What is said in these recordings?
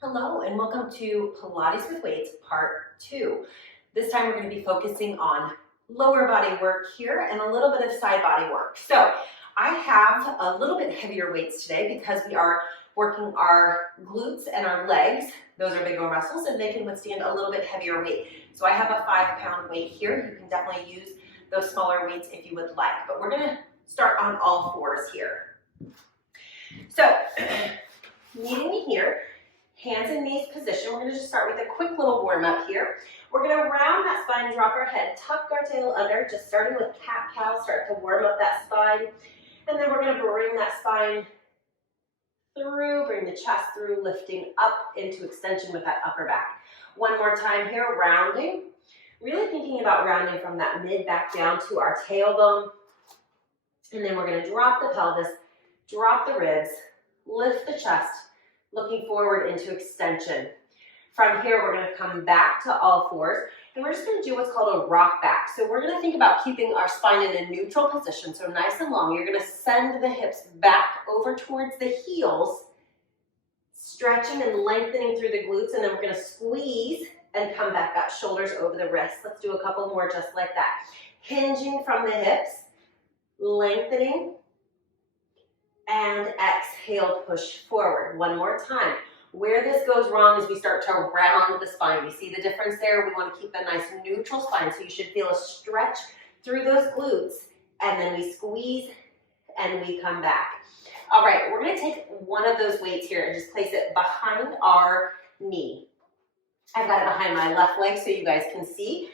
Hello and welcome to Pilates with Weights Part 2. This time we're going to be focusing on lower body work here and a little bit of side body work. So I have a little bit heavier weights today because we are working our glutes and our legs. Those are bigger muscles and they can withstand a little bit heavier weight. So I have a 5-pound weight here. You can definitely use those smaller weights if you would like, but we're going to start on all fours here. So meeting me here, hands and knees position. We're going to just start with a quick little warm up here. We're going to round that spine, drop our head, tuck our tail under, just starting with cat-cow, start to warm up that spine. And then we're going to bring that spine through, bring the chest through, lifting up into extension with that upper back. One more time here, rounding. Really thinking about rounding from that mid back down to our tailbone. And then we're going to drop the pelvis, drop the ribs, lift the chest, looking forward into extension. From here, we're going to come back to all fours, and we're just going to do what's called a rock back. So we're going to think about keeping our spine in a neutral position, so nice and long. You're going to send the hips back over towards the heels, stretching and lengthening through the glutes, and then we're going to squeeze and come back up, shoulders over the wrists. Let's do a couple more just like that. Hinging from the hips, lengthening, and exhale, push forward. One more time. Where this goes wrong is we start to round the spine. You see the difference there? We want to keep a nice neutral spine, so you should feel a stretch through those glutes, and then we squeeze and we come back. All right, we're going to take one of those weights here and just place it behind our knee. I've got it behind my left leg so you guys can see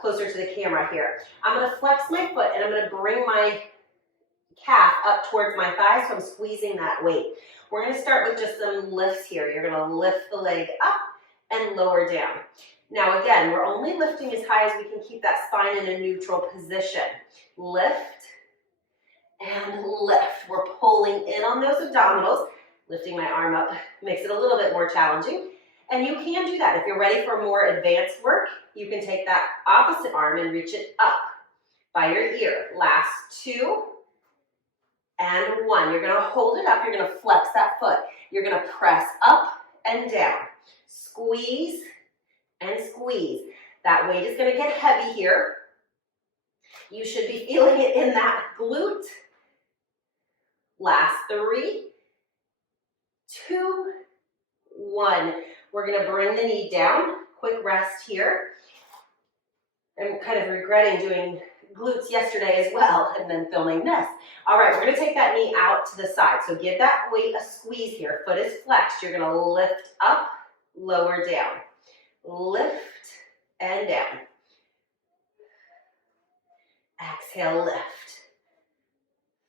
closer to the camera here. I'm going to flex my foot and I'm going to bring my calf up towards my thigh, so I'm squeezing that weight. We're going to start with just some lifts here. You're going to lift the leg up and lower down. Now again, we're only lifting as high as we can keep that spine in a neutral position. Lift and lift. We're pulling in on those abdominals. Lifting my arm up makes it a little bit more challenging. And you can do that. If you're ready for more advanced work, you can take that opposite arm and reach it up by your ear. Last two. And one. You're going to hold it up. You're going to flex that foot. You're going to press up and down. Squeeze and squeeze. That weight is going to get heavy here. You should be feeling it in that glute. Last 3, 2, 1. We're going to bring the knee down. Quick rest here. I'm kind of regretting doing glutes yesterday as well and then filming this. All right, we're going to take that knee out to the side. So give that weight a squeeze here. Foot is flexed. You're going to lift up, lower down. Lift and down. Exhale, lift.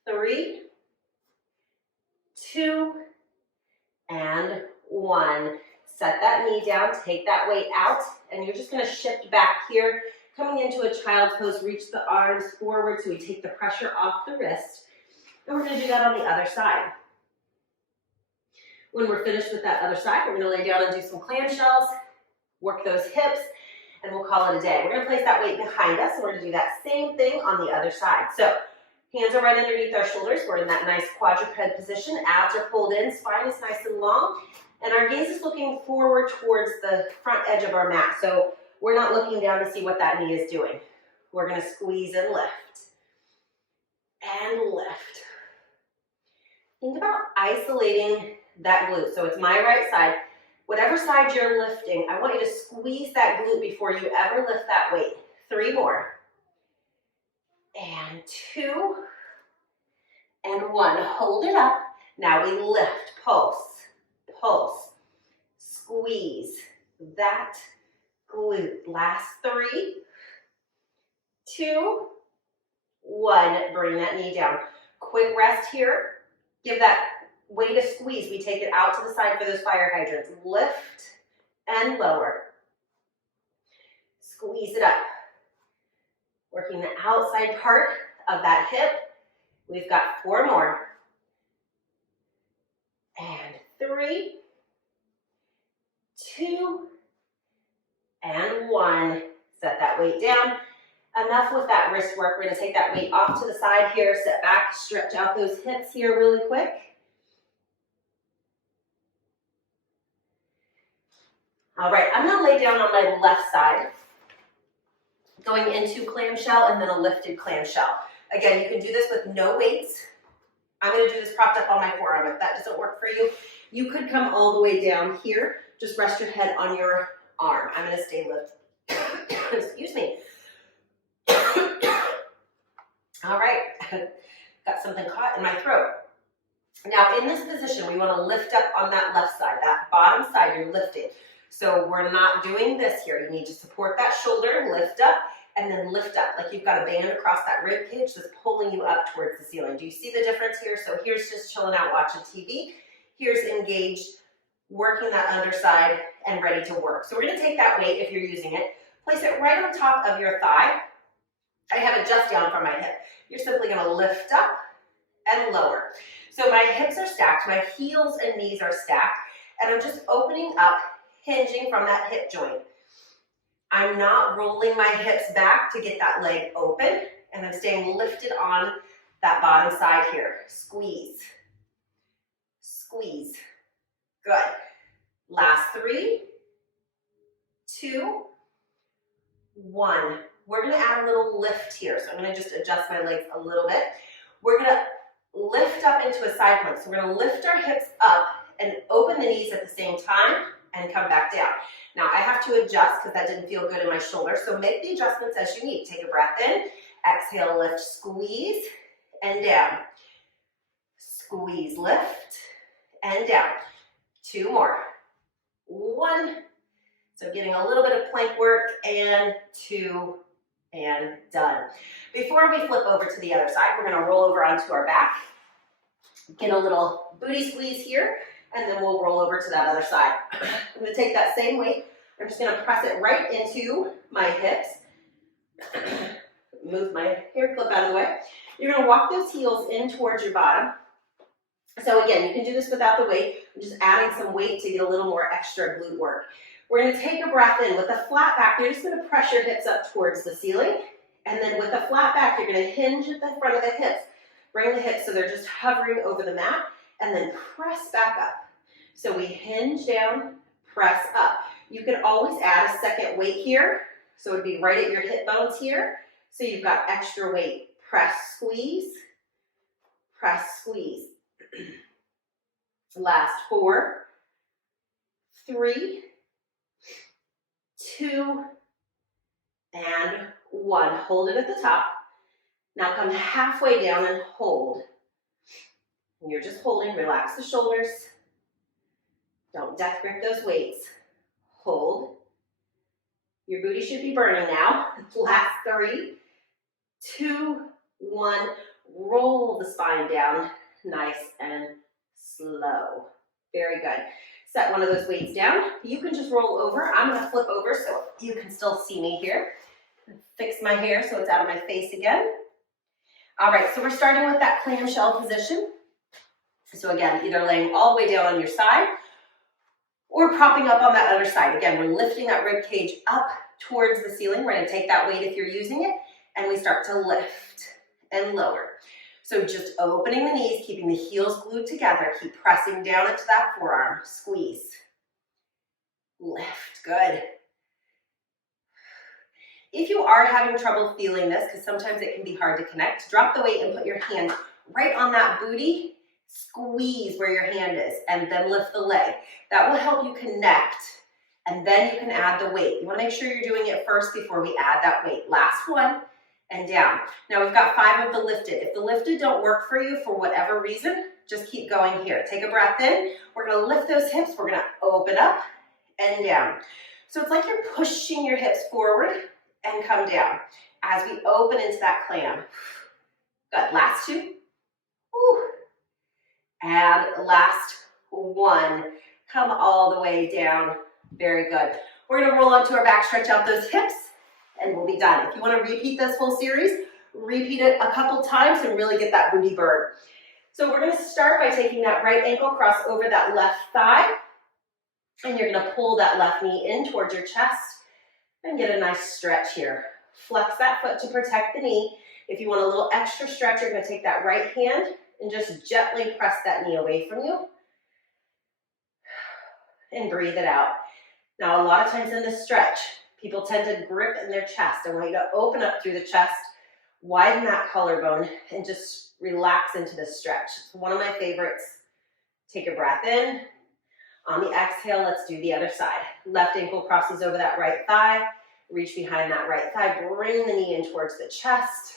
3, 2, and 1. Set that knee down, take that weight out, and you're just going to shift back here. Coming into a child's pose, reach the arms forward so we take the pressure off the wrist. And we're going to do that on the other side. When we're finished with that other side, we're going to lay down and do some clamshells, work those hips, and we'll call it a day. We're going to place that weight behind us, and we're going to do that same thing on the other side. So hands are right underneath our shoulders. We're in that nice quadruped position. Abs are pulled in, spine is nice and long, and our gaze is looking forward towards the front edge of our mat. So we're not looking down to see what that knee is doing. We're going to squeeze and lift. And lift. Think about isolating that glute. So it's my right side. Whatever side you're lifting, I want you to squeeze that glute before you ever lift that weight. 3 more. And 2. And 1. Hold it up. Now we lift. Pulse. Pulse. Squeeze that glute. Last 3, 2, 1. Bring that knee down. Quick rest here. Give that weight a squeeze. We take it out to the side for those fire hydrants. Lift and lower. Squeeze it up. Working the outside part of that hip. We've got 4 more. And 3, 2, and 1. Set that weight down. Enough with that wrist work. We're going to take that weight off to the side here. Sit back, stretch out those hips here really quick. All right, I'm gonna lay down on my left side, going into clamshell and then a lifted clamshell. Again, you can do this with no weights. I'm gonna do this propped up on my forearm. If that doesn't work for you, you could come all the way down here. Just rest your head on your arm. I'm gonna stay lifted. Excuse me. All right, got something caught in my throat. Now in this position, we wanna lift up on that left side, that bottom side, you're lifting. So we're not doing this here. You need to support that shoulder, lift up, and then lift up, like you've got a band across that rib cage that's pulling you up towards the ceiling. Do you see the difference here? So here's just chilling out watching TV. Here's engaged, working that underside and ready to work. So we're gonna take that weight, if you're using it, place it right on top of your thigh. I have it just down from my hip. You're simply gonna lift up and lower. So my hips are stacked, my heels and knees are stacked, and I'm just opening up, hinging from that hip joint. I'm not rolling my hips back to get that leg open, and I'm staying lifted on that bottom side here. Squeeze, squeeze. Good. Last 3, 2, 1. We're gonna add a little lift here. So I'm gonna just adjust my legs a little bit. We're gonna lift up into a side plank. So we're gonna lift our hips up and open the knees at the same time and come back down. Now I have to adjust because that didn't feel good in my shoulder. So make the adjustments as you need. Take a breath in, exhale, lift, squeeze, and down. Squeeze, lift, and down. 2 more. 1. So getting a little bit of plank work, and 2, and done. Before we flip over to the other side, we're gonna roll over onto our back. Get a little booty squeeze here, and then we'll roll over to that other side. I'm gonna take that same weight. I'm just gonna press it right into my hips. Move my hair clip out of the way. You're gonna walk those heels in towards your bottom. So again, you can do this without the weight. I'm just adding some weight to get a little more extra glute work. We're gonna take a breath in. With a flat back, you're just gonna press your hips up towards the ceiling. And then with a flat back, you're gonna hinge at the front of the hips. Bring the hips so they're just hovering over the mat, and then press back up. So we hinge down, press up. You can always add a second weight here. So it would be right at your hip bones here. So you've got extra weight. Press, squeeze, press, squeeze. Last 4, 3, 2, and 1. Hold it at the top. Now come halfway down and hold. And you're just holding. Relax the shoulders. Don't death grip those weights. Hold. Your booty should be burning now. Last 3, 2, 1. Roll the spine down nice and slow. Very good. Set one of those weights down. You can just roll over. I'm going to flip over so you can still see me here. Fix my hair so it's out of my face again. All right, so we're starting with that clamshell position. So again, either laying all the way down on your side or propping up on that other side. Again, we're lifting that rib cage up towards the ceiling. We're going to take that weight if you're using it, and we start to lift and lower. So just opening the knees, keeping the heels glued together. Keep pressing down into that forearm. Squeeze. Lift. Good. If you are having trouble feeling this, because sometimes it can be hard to connect, drop the weight and put your hand right on that booty. Squeeze where your hand is, and then lift the leg. That will help you connect, and then you can add the weight. You want to make sure you're doing it first before we add that weight. Last 1, and down. Now we've got 5 of the lifted. If the lifted don't work for you for whatever reason, just keep going here. Take a breath in. We're going to lift those hips. We're going to open up and down. So it's like you're pushing your hips forward and come down as we open into that clam. Good. Last 2. Woo. And last 1. Come all the way down. Very good. We're going to roll onto our back, stretch out those hips, and we'll be done. If you want to repeat this whole series, repeat it a couple times and really get that booty burn. So we're going to start by taking that right ankle cross over that left thigh, and you're going to pull that left knee in towards your chest and get a nice stretch here. Flex that foot to protect the knee. If you want a little extra stretch, you're going to take that right hand and just gently press that knee away from you and breathe it out. Now, a lot of times in this stretch, people tend to grip in their chest. I want you to open up through the chest, widen that collarbone, and just relax into this stretch. It's one of my favorites. Take a breath in. On the exhale, let's do the other side. Left ankle crosses over that right thigh. Reach behind that right thigh. Bring the knee in towards the chest.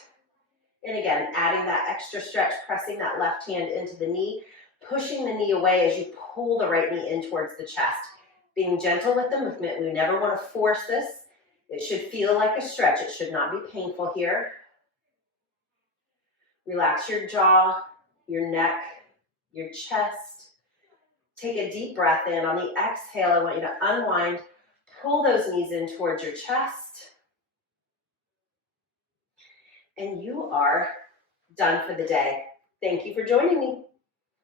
And again, adding that extra stretch, pressing that left hand into the knee, pushing the knee away as you pull the right knee in towards the chest. Being gentle with the movement. We never want to force this. It should feel like a stretch. It should not be painful here. Relax your jaw, your neck, your chest. Take a deep breath in. On the exhale, I want you to unwind. Pull those knees in towards your chest. And you are done for the day. Thank you for joining me.